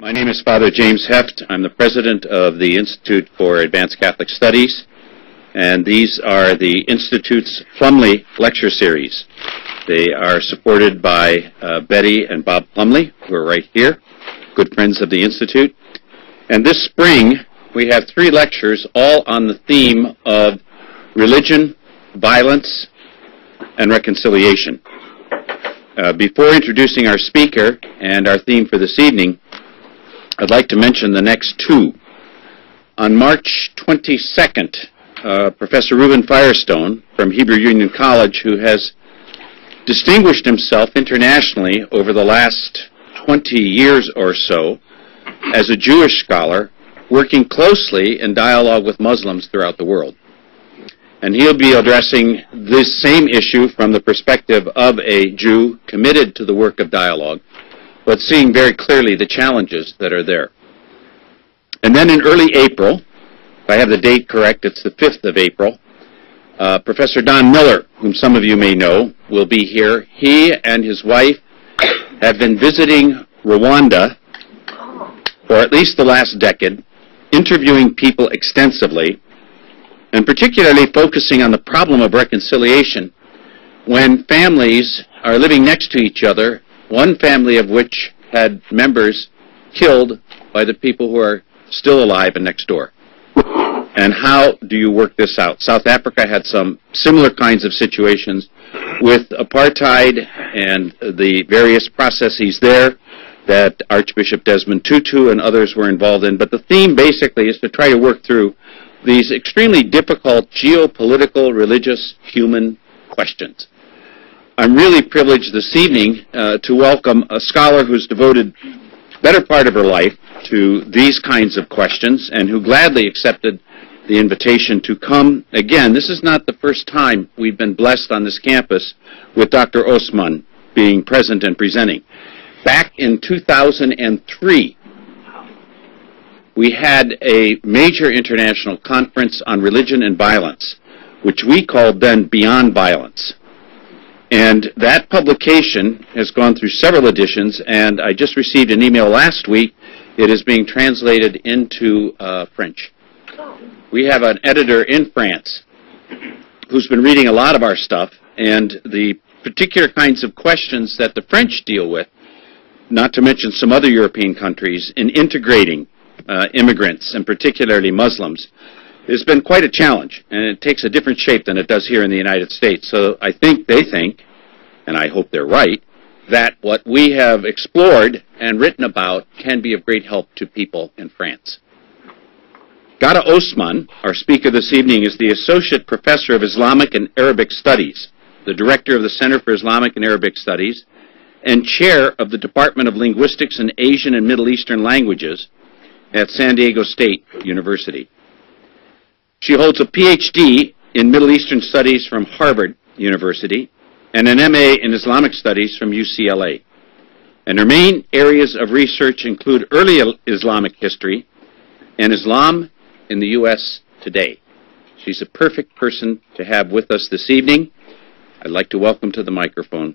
My name is Father James Heft. I'm the president of the Institute for Advanced Catholic Studies, and these are the Institute's Plumley Lecture Series. They are supported by Betty and Bob Plumley, who are right here, good friends of the Institute. And this spring, we have 3 lectures, all on the theme of religion, violence, and reconciliation. Before introducing our speaker and our theme for this evening, I'd like to mention the next 2. On March 22nd, Professor Reuben Firestone from Hebrew Union College, who has distinguished himself internationally over the last 20 years or so as a Jewish scholar, working closely in dialogue with Muslims throughout the world. And he'll be addressing this same issue from the perspective of a Jew committed to the work of dialogue, but seeing very clearly the challenges that are there. And then in early April, if I have the date correct, it's the 5th of April, Professor Don Miller, whom some of you may know, will be here. He and his wife have been visiting Rwanda for at least the last decade, interviewing people extensively, and particularly focusing on the problem of reconciliation when families are living next to each other, one family of which had members killed by the people who are still alive and next door. And how do you work this out? South Africa had some similar kinds of situations with apartheid and the various processes there that Archbishop Desmond Tutu and others were involved in. But the theme basically is to try to work through these extremely difficult geopolitical, religious, human questions. I'm really privileged this evening to welcome a scholar who's devoted the better part of her life to these kinds of questions and who gladly accepted the invitation to come again. This is not the first time we've been blessed on this campus with Dr. Osman being present and presenting. Back in 2003, we had a major international conference on religion and violence, which we called then Beyond Violence. And that publication has gone through several editions, and I just received an email last week. It is being translated into French. We have an editor in France who's been reading a lot of our stuff, and the particular kinds of questions that the French deal with, not to mention some other European countries, in integrating immigrants, and particularly Muslims, has been quite a challenge, and it takes a different shape than it does here in the United States. So I think they think, and I hope they're right, that what we have explored and written about can be of great help to people in France. Ghada Osman, our speaker this evening, is the Associate Professor of Islamic and Arabic Studies, the Director of the Center for Islamic and Arabic Studies, and Chair of the Department of Linguistics and Asian and Middle Eastern Languages at San Diego State University. She holds a PhD in Middle Eastern Studies from Harvard University and an MA in Islamic Studies from UCLA. And her main areas of research include early Islamic history and Islam in the U.S. today. She's a perfect person to have with us this evening. I'd like to welcome to the microphone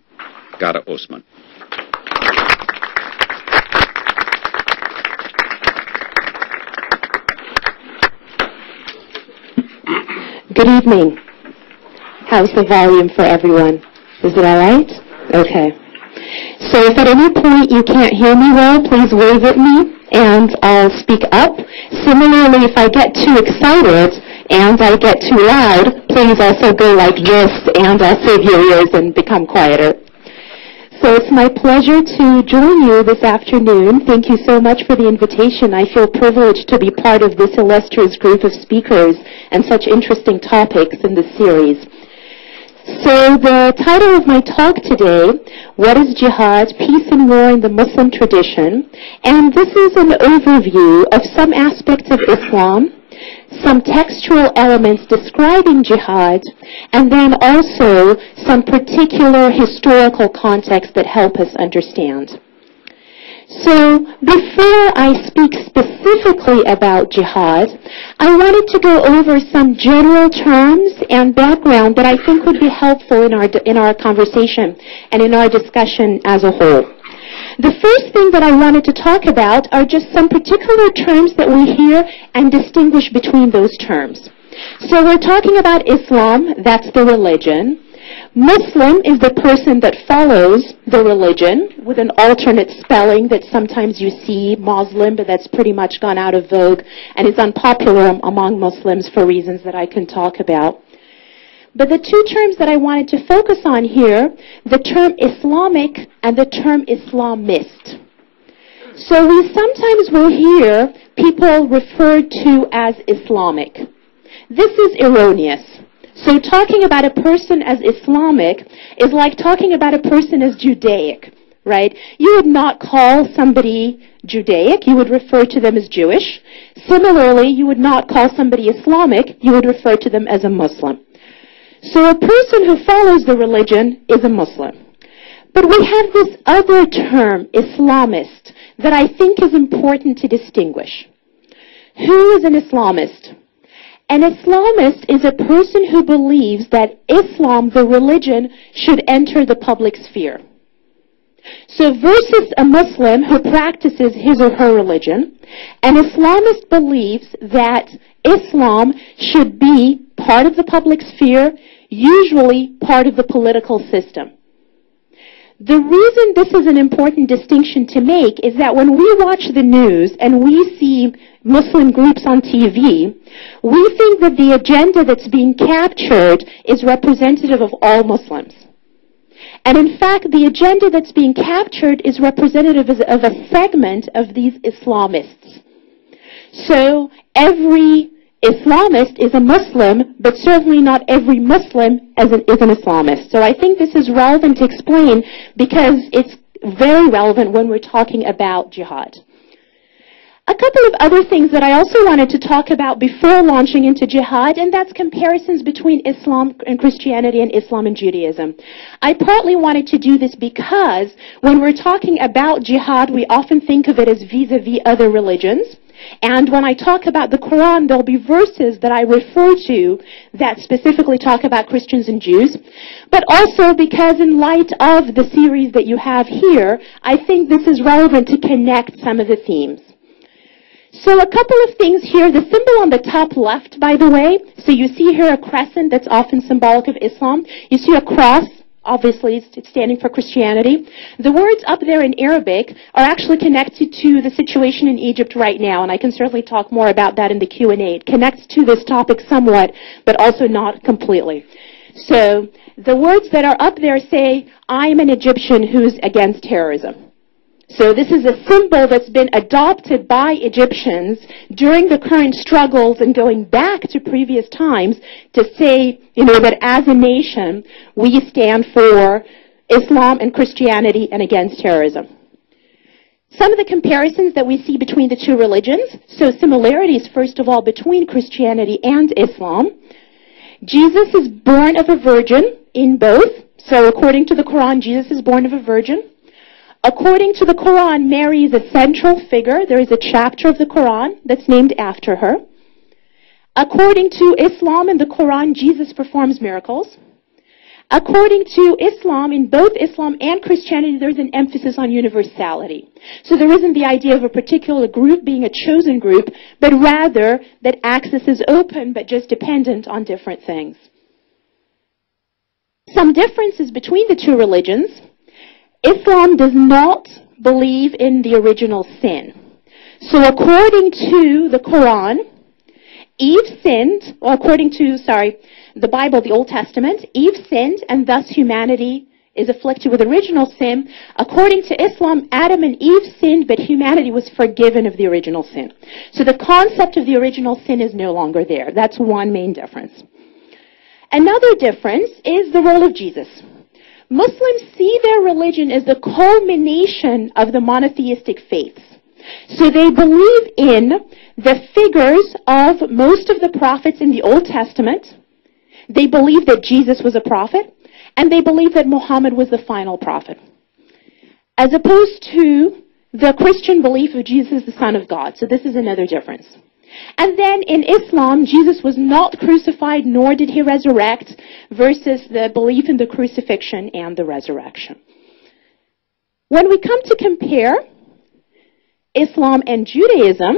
Ghada Osman. Good evening. How's the volume for everyone? Is it all right? Okay. So if at any point you can't hear me well, please wave at me and I'll speak up. Similarly, if I get too excited and I get too loud, please also go like this and I'll save your ears and become quieter. So it's my pleasure to join you this afternoon. Thank you so much for the invitation. I feel privileged to be part of this illustrious group of speakers and such interesting topics in this series. So the title of my talk today, What is Jihad? Peace and War in the Muslim Tradition. And this is an overview of some aspects of Islam, some textual elements describing jihad, and then also some particular historical context that help us understand. So before I speak specifically about jihad, I wanted to go over some general terms and background that I think would be helpful in our conversation and in our discussion as a whole. The first thing that I wanted to talk about are just some particular terms that we hear and distinguish between those terms. So we're talking about Islam, that's the religion. Muslim is the person that follows the religion, with an alternate spelling that sometimes you see, Muslim, but that's pretty much gone out of vogue and is unpopular among Muslims for reasons that I can talk about. But the two terms that I wanted to focus on here, the term Islamic and the term Islamist. So we sometimes will hear people referred to as Islamic. This is erroneous. So talking about a person as Islamic is like talking about a person as Judaic, right? You would not call somebody Judaic, you would refer to them as Jewish. Similarly, you would not call somebody Islamic, you would refer to them as a Muslim. So a person who follows the religion is a Muslim. But we have this other term, Islamist, that I think is important to distinguish. Who is an Islamist? An Islamist is a person who believes that Islam, the religion, should enter the public sphere. So versus a Muslim who practices his or her religion, an Islamist believes that Islam should be part of the public sphere, usually part of the political system. The reason this is an important distinction to make is that when we watch the news and we see Muslim groups on TV, we think that the agenda that's being captured is representative of all Muslims. And in fact, the agenda that's being captured is representative of a segment of these Islamists. So every Islamist is a Muslim, but certainly not every Muslim is an Islamist. So I think this is relevant to explain because it's very relevant when we're talking about jihad. A couple of other things that I also wanted to talk about before launching into jihad, and that's comparisons between Islam and Christianity and Islam and Judaism. I partly wanted to do this because when we're talking about jihad, we often think of it as vis-a-vis other religions. And when I talk about the Quran, there'll be verses that I refer to that specifically talk about Christians and Jews. But also because in light of the series that you have here, I think this is relevant to connect some of the themes. So a couple of things here. The symbol on the top left, by the way, so you see here a crescent that's often symbolic of Islam. You see a cross. Obviously, it's standing for Christianity. The words up there in Arabic are actually connected to the situation in Egypt right now, and I can certainly talk more about that in the Q&A. It connects to this topic somewhat, but also not completely. So the words that are up there say, I'm an Egyptian who's against terrorism. So this is a symbol that's been adopted by Egyptians during the current struggles and going back to previous times to say, that as a nation, we stand for Islam and Christianity and against terrorism. Some of the comparisons that we see between the two religions, so similarities, first of all, between Christianity and Islam. Jesus is born of a virgin in both. So according to the Quran, Jesus is born of a virgin. According to the Quran, Mary is a central figure. There is a chapter of the Quran that's named after her. According to Islam and the Quran, Jesus performs miracles. According to Islam, in both Islam and Christianity, there's an emphasis on universality. So there isn't the idea of a particular group being a chosen group, but rather that access is open but just dependent on different things. Some differences between the two religions. Islam does not believe in the original sin. So according to the Quran, Eve sinned, or according to, the Bible, the Old Testament, Eve sinned, and thus humanity is afflicted with original sin. According to Islam, Adam and Eve sinned, but humanity was forgiven of the original sin. So the concept of the original sin is no longer there. That's one main difference. Another difference is the role of Jesus. Muslims see their religion as the culmination of the monotheistic faiths. So they believe in the figures of most of the prophets in the Old Testament. They believe that Jesus was a prophet, and they believe that Muhammad was the final prophet, as opposed to the Christian belief of Jesus, the Son of God. So this is another difference. And then in Islam, Jesus was not crucified, nor did he resurrect, versus the belief in the crucifixion and the resurrection. When we come to compare Islam and Judaism,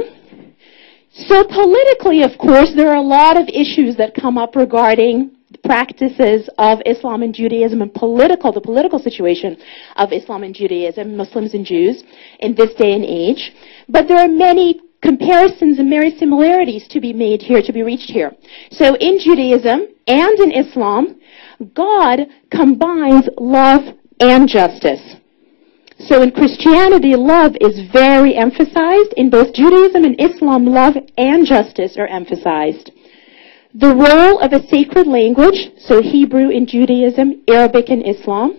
so politically, of course, there are a lot of issues that come up regarding the practices of Islam and Judaism and the political situation of Islam and Judaism, Muslims and Jews in this day and age. But there are many comparisons and many similarities to be made here, to be reached here. So in Judaism and in Islam, God combines love and justice. So in Christianity, love is very emphasized. In both Judaism and Islam, love and justice are emphasized. The role of a sacred language, so Hebrew in Judaism, Arabic in Islam.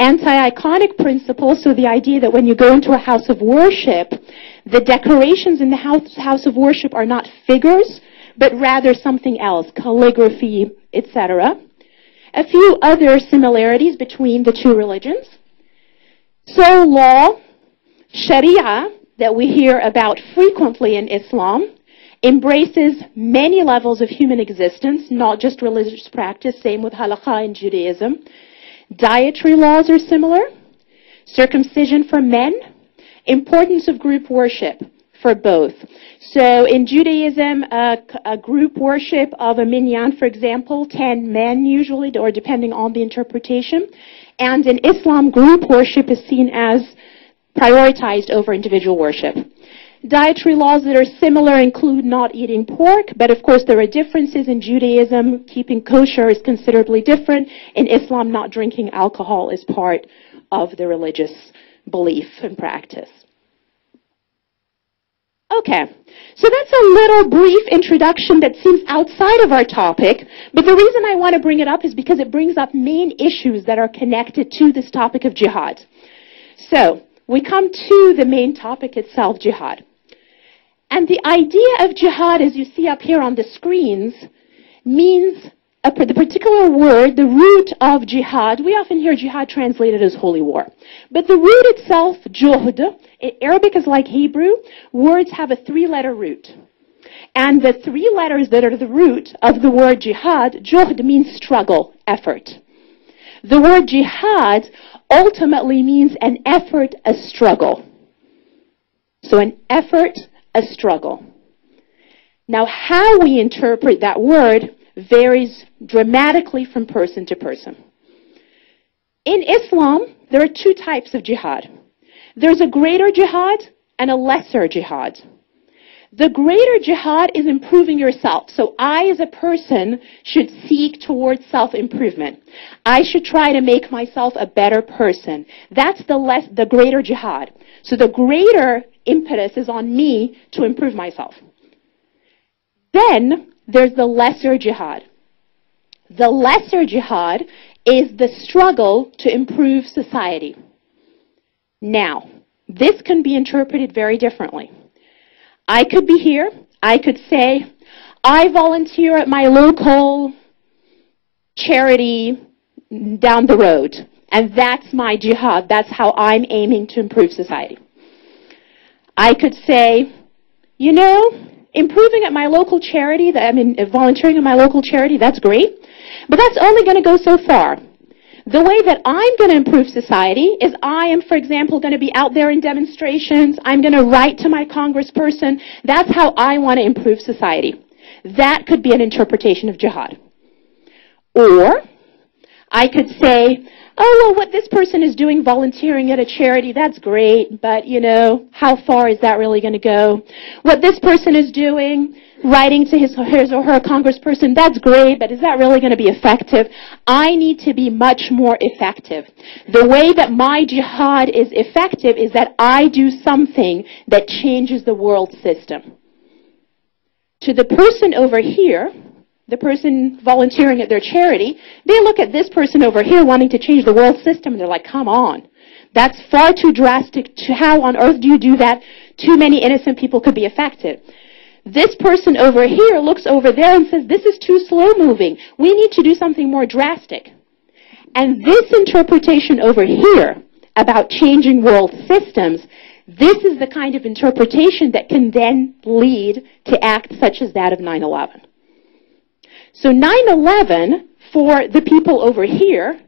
Anti-iconic principles, so the idea that when you go into a house of worship, the decorations in the house of worship are not figures, but rather something else, calligraphy, etc. A few other similarities between the two religions. So law, Sharia, that we hear about frequently in Islam, embraces many levels of human existence, not just religious practice, same with halakha in Judaism. Dietary laws are similar. Circumcision for men. Importance of group worship for both. So in Judaism, a group worship of a minyan, for example, 10 men usually, or depending on the interpretation. And in Islam, group worship is seen as prioritized over individual worship. Dietary laws that are similar include not eating pork, but of course there are differences. In Judaism, keeping kosher is considerably different. In Islam, not drinking alcohol is part of the religious belief and practice. Okay, so that's a little brief introduction that seems outside of our topic, but the reason I want to bring it up is because it brings up main issues that are connected to this topic of jihad. So, we come to the main topic itself, jihad. And the idea of jihad, as you see up here on the screens, means the particular word, the root of jihad. We often hear jihad translated as holy war. But the root itself, juhd, Arabic is like Hebrew. Words have a three-letter root. And the three letters that are the root of the word jihad, juhd means struggle, effort. The word jihad ultimately means an effort, a struggle. So an effort, a struggle. Now, how we interpret that word varies dramatically from person to person. In Islam, there are two types of jihad. There's a greater jihad and a lesser jihad. The greater jihad is improving yourself. So I, as a person, should seek towards self-improvement. I should try to make myself a better person. That's the greater jihad. So the greater impetus is on me to improve myself. Then there's the lesser jihad. The lesser jihad is the struggle to improve society. Now, this can be interpreted very differently. I could be here, I could say, I volunteer at my local charity down the road, and that's my jihad, that's how I'm aiming to improve society. I could say, you know, improving at my local charity, volunteering at my local charity, that's great, but that's only going to go so far. The way that I'm going to improve society is I am, for example, going to be out there in demonstrations. I'm going to write to my congressperson. That's how I want to improve society. That could be an interpretation of jihad. Or I could say, oh, well, what this person is doing, volunteering at a charity, that's great, but, you know, how far is that really going to go? What this person is doing, writing to his or her congressperson, that's great, but is that really going to be effective? I need to be much more effective. The way that my jihad is effective is that I do something that changes the world system. To the person over here, the person volunteering at their charity, they look at this person over here wanting to change the world system, and they're like, come on. That's far too drastic. How on earth do you do that? Too many innocent people could be affected. This person over here looks over there and says, this is too slow moving. We need to do something more drastic. And this interpretation over here about changing world systems, this is the kind of interpretation that can then lead to acts such as that of 9/11. So 9/11, for the people over here,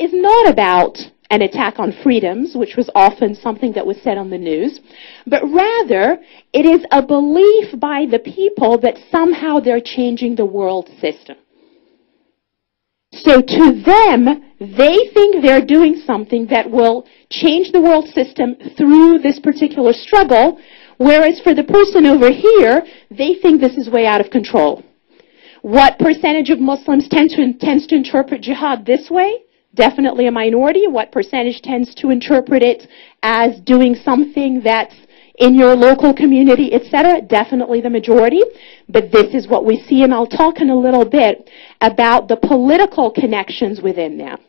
is not about an attack on freedoms, which was often something that was said on the news, but rather it is a belief by the people that somehow they're changing the world system. So to them, they think they're doing something that will change the world system through this particular struggle, whereas for the person over here, they think this is way out of control. What percentage of Muslims tends to interpret jihad this way? Definitely a minority. What percentage tends to interpret it as doing something that's in your local community, etc.? Definitely the majority. But this is what we see, and I'll talk in a little bit about the political connections within that.